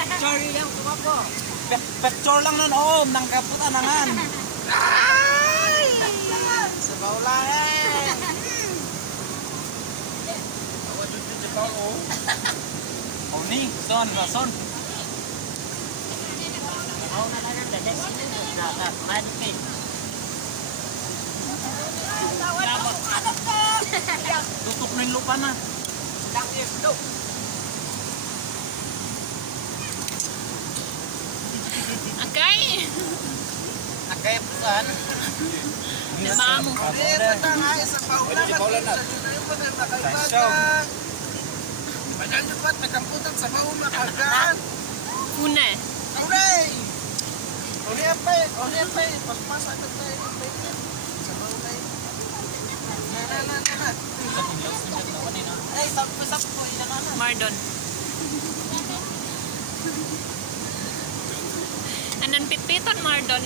Sorry lang, tumakbo. Picture lang nun, nang kaputan nangan. Ay! Sabaw lang eh. Awan dun dun sa Paulo. Ni, son. Ako na lang ang dada. Manipin. Tutok na yung lupa na. Okay. Nakaya po saan? Namamo. Pwede si Paulo na. Una. Mardon. Anan pitpiton Mardon.